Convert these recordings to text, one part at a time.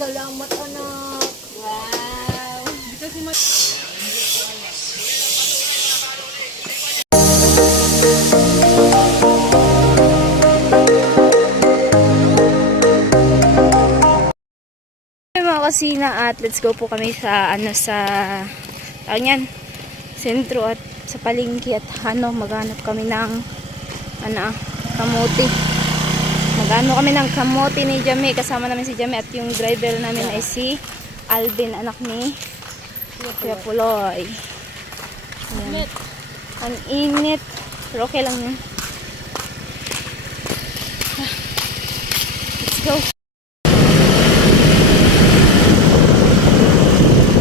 Salamat, anak. Wow. Dito si Ma... Hey, mga kasina at let's go po kami sa ano sa tawag sentro at sa palengke at ano maghanap kami ng ano ah, magano kami ng kamote ni Jame. Kasama namin si Jame at yung driver namin ay si Alvin anak ni Kuya Puloy. Ayan. ang init. Pero okay lang yan let's go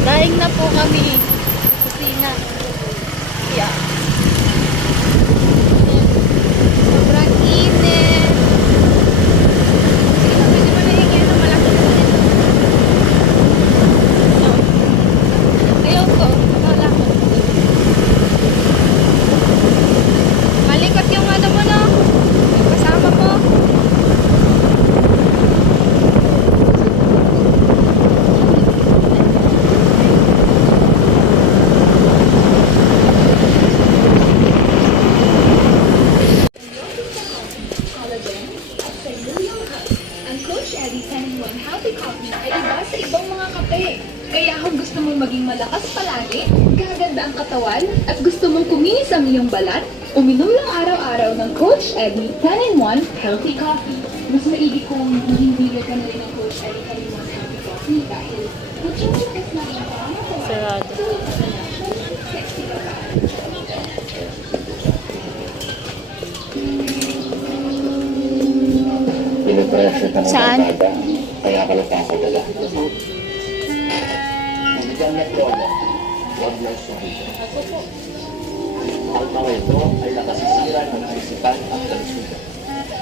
Daing na po kami. Kusina. Yeah. Sobrang init. Sige, pwede mo nilagyan ng malaki na yan. Ayaw ko. Wala ko. Malikot yung ano mo, no? Yung kasama mo. Ang Coach Eddie 10 1 Healthy Coffee ay iba sa ibang mga kape. Kaya kung gusto mong maging malakas palagi, gaganda ang katawan, at gusto mong kuminis ang iyong balat, uminom lang araw-araw ng Coach Eddie 10 1 Healthy Coffee. Mas maigi kung hindi ka na rin ng Coach Eddie 10 1 Healthy Coffee dahil matulog na rin ka Sarado. sexy ka pa. Ng Saan? kaya ka nagkakadala. Bibigyan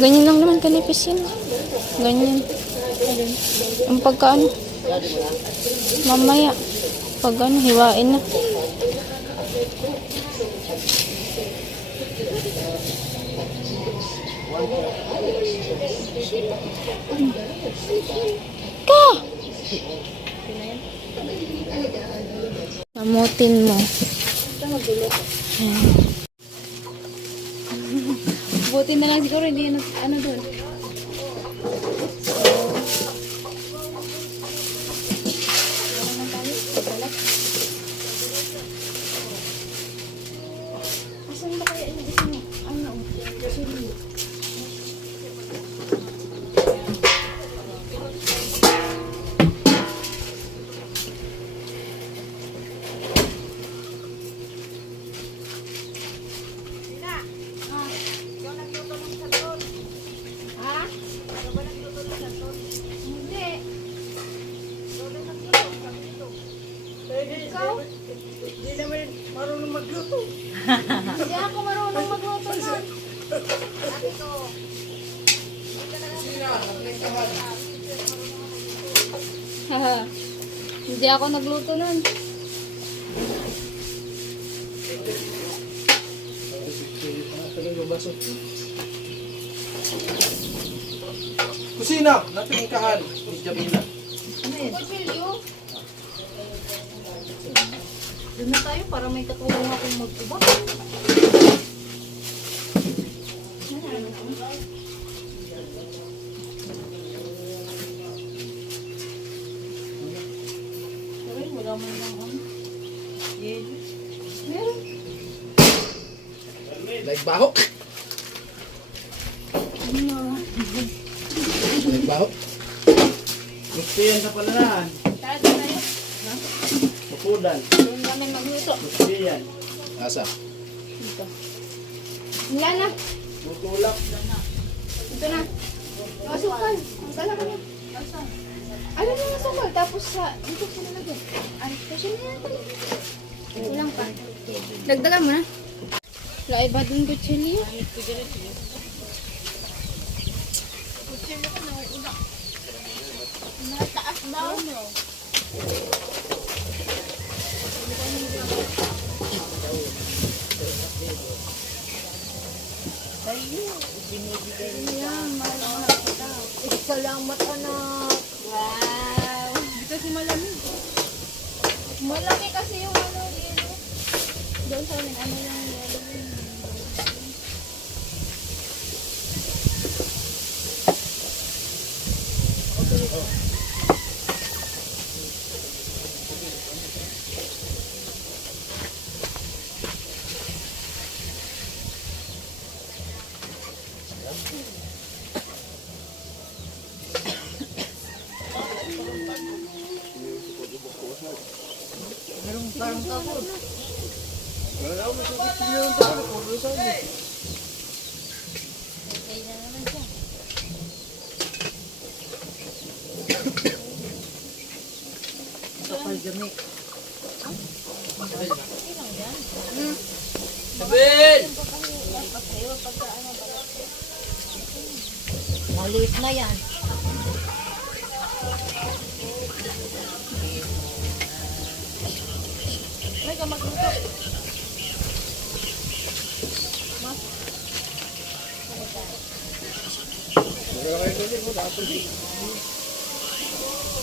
Ganyan lang naman kanipis yun. Ganyan. Ang pagkaano. Mamaya. Pag ano, hiwain na. Ka! Namutin mo. Ayan. Buti na lang siguro hindi ano, ano doon. Ako nagluto nun. Kusina, natingkahan ni Jamila. Kutsilyo. Doon na tayo para may katulong akong magtuba. Pero wala man lang ano. Yelo. Meron. Nagbaho. Nagbaho. Gusto yan sa palanan. Tara tayo. Mapudan. Doon namin magluto. Gusto yan. Asa? Dito. Wala na. Tutulak. Ito na. Masukal. Ang kala ka na. Ano na yung sukol? Tapos sa, dito ko na lagyan. Ano, kasi na yan. Kulang pa. Dagdagan mo na. Wala iba dun ko chili. Salamat anak. Wow. Hindi kasi malamig. Malaki kasi yung ano dito. Doon sa amin, ano yung Kapal dami. Sabil! Maliit na yan. May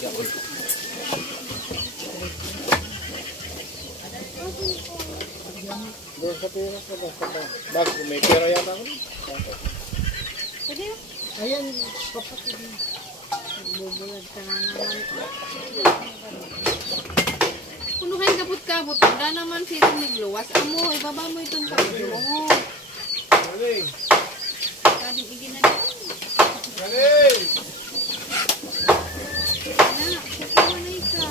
kamagluto. Doon sa pera sa bag. Bag, may pera yata ako. Ayan, kapatid ka na naman. Kuno kayo kapot-kapot. Wala naman firm ni Gluwas. Amo, ibaba mo itong kapatid mo. Galing! Kading iginagay. Galing! Anak, kukuha na isa.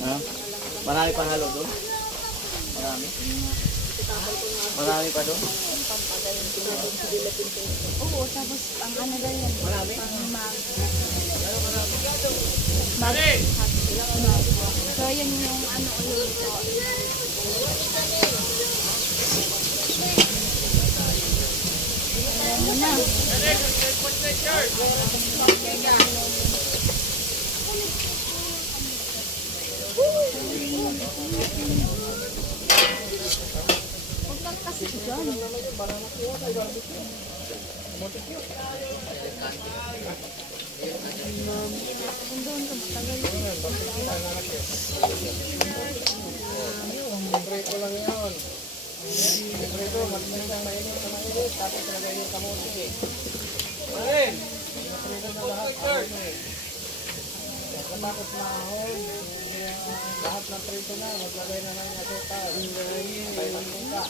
Ha? Marami? Marami? Pa doon? Oo, tapos ang ano daw yan? Marami? Pang mag. Mag. So, yan yung ano ulit ko. Ayan na. Huwag kang kasi dyan. Doon ka matagal. Prito lang yun. Prito, magmahal ang mainit na mainit, tapos lagay yung kamote. Ayun! Prito na lahat kamote. Pagkatapos mahon, lahat ng prito na, maglagay na ng asukal. Patay ng suka.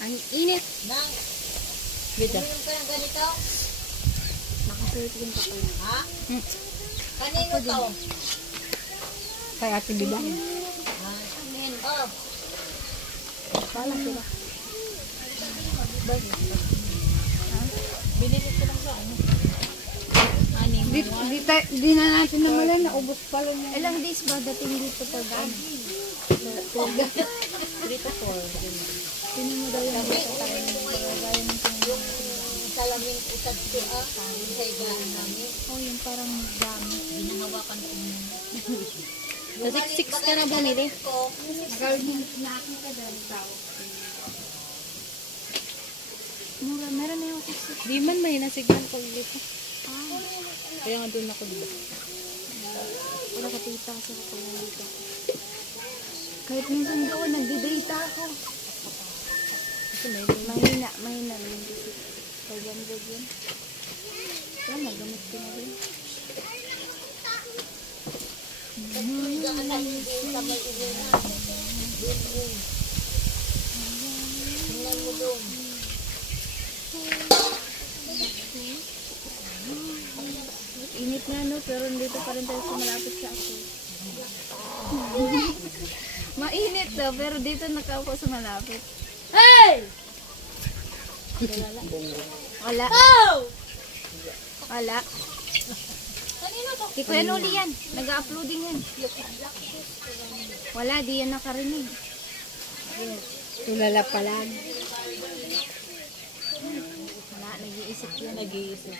Ang init. Kanino to? Ha? Kanino to? Kay Ate Bida. Kanino to? Bala sila. Di, di, ta- di na natin naman naubos pa lang yan. Ilang days ba dating dito pag ano? Sino mo daw yung dito tayo ng Yung salamin utad ko ah, sa higaan namin. Oh, yung parang dami. Binahawakan ko na. Nasiksik ka na bumili? Ko, Nakakita dahil tao. Meron na yung siksik. Di man may nasignan ko dito. Kaya nga doon ako dito. Wala ka tita kasi ako pala dito. Kahit minsan doon, nagdidata ako. Kasi may Mahina, mahina na yung visit. 500 yun. Wala, nagamit ko na rin. Tingnan mo doon. Init nga no, pero dito pa rin tayo sa malapit sa ako. Mainit daw, pero dito nakaupo sa malapit. Hey! Wala. Wala. Wala. Kay Kuya Noli yan. Nag-uploading yan. Wala, di yan nakarinig. tulala pa lang. Wala, nag-iisip yan. Nag-iisip.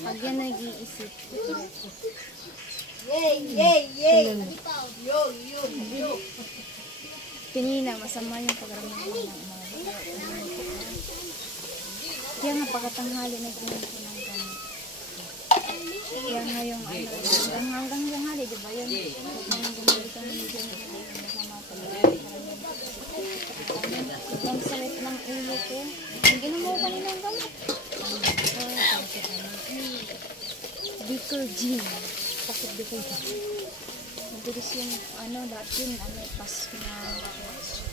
Pag yan nag-iisip. Yay, yay, yay! Yo, yo, yo. Pinina, masama yung pagramdam ng umaga. Kaya nga pagkatanghali nagpunta ko ng gamot. Kaya nga yung ano, hanggang hanggang tanghali, di ba yun? Nang bumili kami ni Jen, masama talaga. Ang sakit ng ulo ko. Ang ginawa ko kanina ng gamot. Bicol Bakit Bicol Mabilis yung ano, dati yun, ano, pas na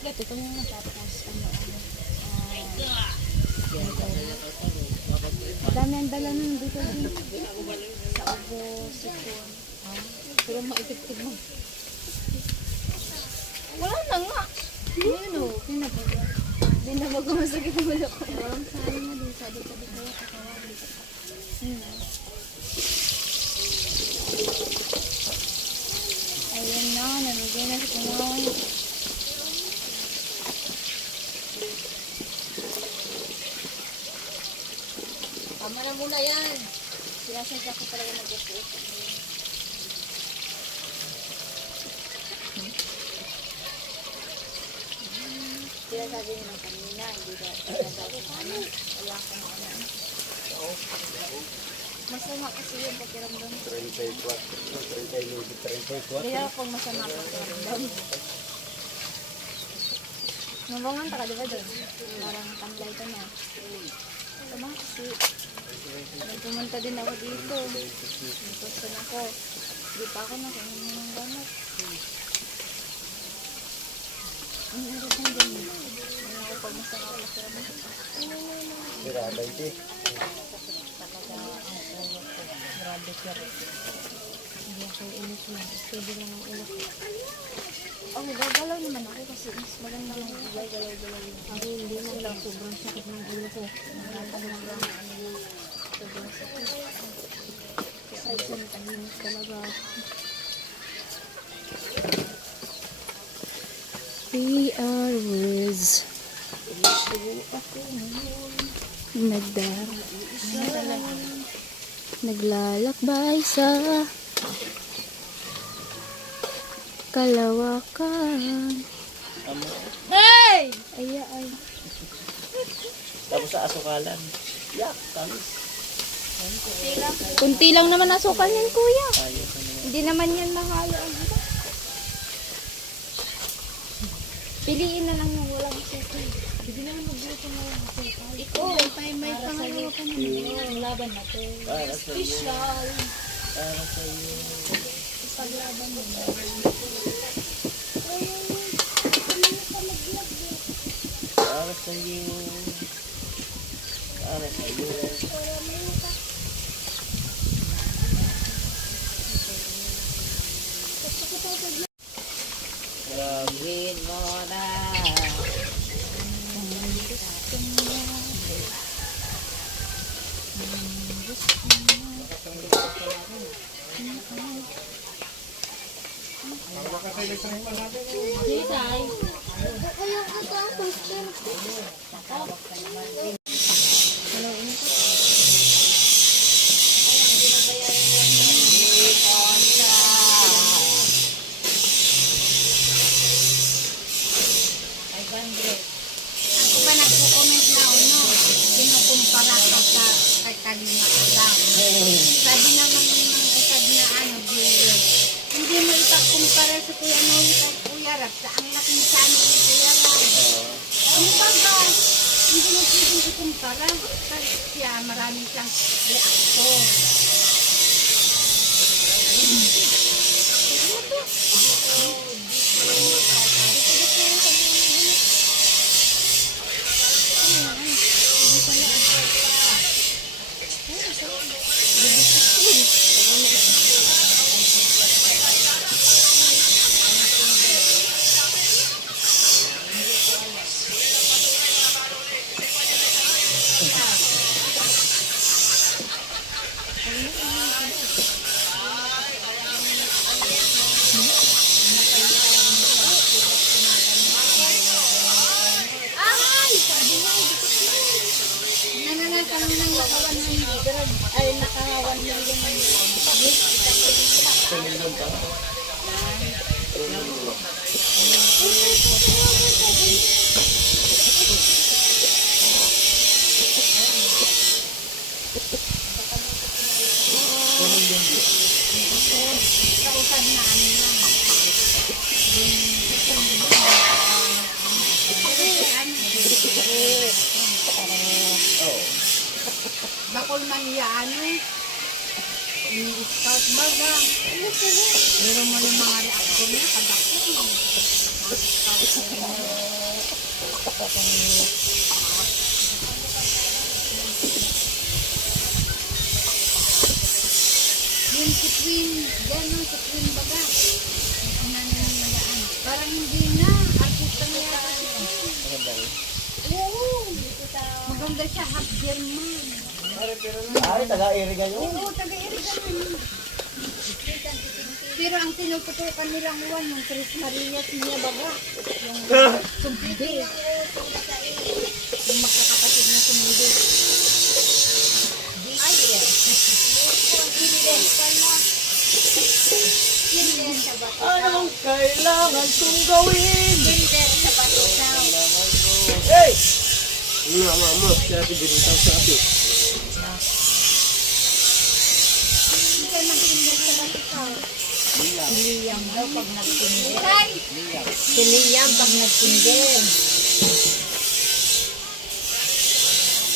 Ito, ito muna tapos, ano, ano, ah, Dami ang dala nun dito din. Sa ubo, sipon. Pero maipit-pit mo. Wala na nga. Ayun o, pinabaga. Binabaga masakit ang ulo ko. Walang sana na din. Sabi ko sa kawali. Hmm. Ayun na, namigay na Kunoy. Tama na muna yan. Sinasadya ko talaga mag-upload. Kaya sabi niya ng kanina, hindi ba sinasabi ko ano, wala na ano. Masama kasi yung pakiramdam. 34, 34. Kaya pag masama pakiramdam. Nabungan ka, di ba doon? Parang tamlay ka na. Sama kasi. Nung pumunta din ako dito. Nagpasan ako. Hindi pa ako nakainin ng gamot. Ang hirap ng ganyan. Ano ako pag masama ka pakiramdam. Sira, 20. Talaga ang. Grabe siya. Hindi ako Oh, gagalaw naman ako kasi mas maganda yung gagalaw-galaw. Ako hindi na lang sobrang sakit ng ulo ko. Nakakalaw lang ano sobrang sakit. Besides yun, tahimik talaga ako. We are Nagdar. Naglalakbay sa kalawakan. Ay! Ay, ay. Tapos sa asukalan. Yak, tamis. Kunti lang naman asukal yan, kuya. Hindi naman yan mahalo. ang. Piliin na lang yung walang asukal. Hindi naman magbuto na walang asukal. Ikaw, may, may pangalawa pa naman. Ang laban natin. Para sa iyo. Special. Para sa iyo. Paglaban mo na. Para sa iyo. Para sa iyo. Gawin mo na. Ako ba nagko-comment na ano? Kinukumpara ka sa kay Kalina Adam. Sabi naman ng usad na ano, viewer. Hindi mo ipagkumpara sa Kuya Noy at Kuya Rap sa ang laking channel ni Kuya Rap. Ano ba ba? Hindi mo pwedeng ikumpara. Kasi siya, marami siyang reaction. Pero mo yung mga reaction niya, kadakot. Yung si Queen, gano'n si Queen baga. Naniniwalaan. Parang hindi na, artista na yata si Queen. Oo, maganda siya, half German. Ay, taga-iriga yun. Oo, taga-Irigan. Pero ang tinututukan nilang one, yung Tres Marias niya baga. Yung sumbi. Yung magkakapatid na sumbi. Ay, bato. Anong kailangan kong gawin? Hindi sa bato. Hey! Nga, nga, nga. Kaya binitaw sa atin. Si Liam daw pag nagtindig. Si Liam pag nagtindig.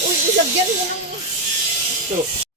Uy, ilagyan mo ng Ito.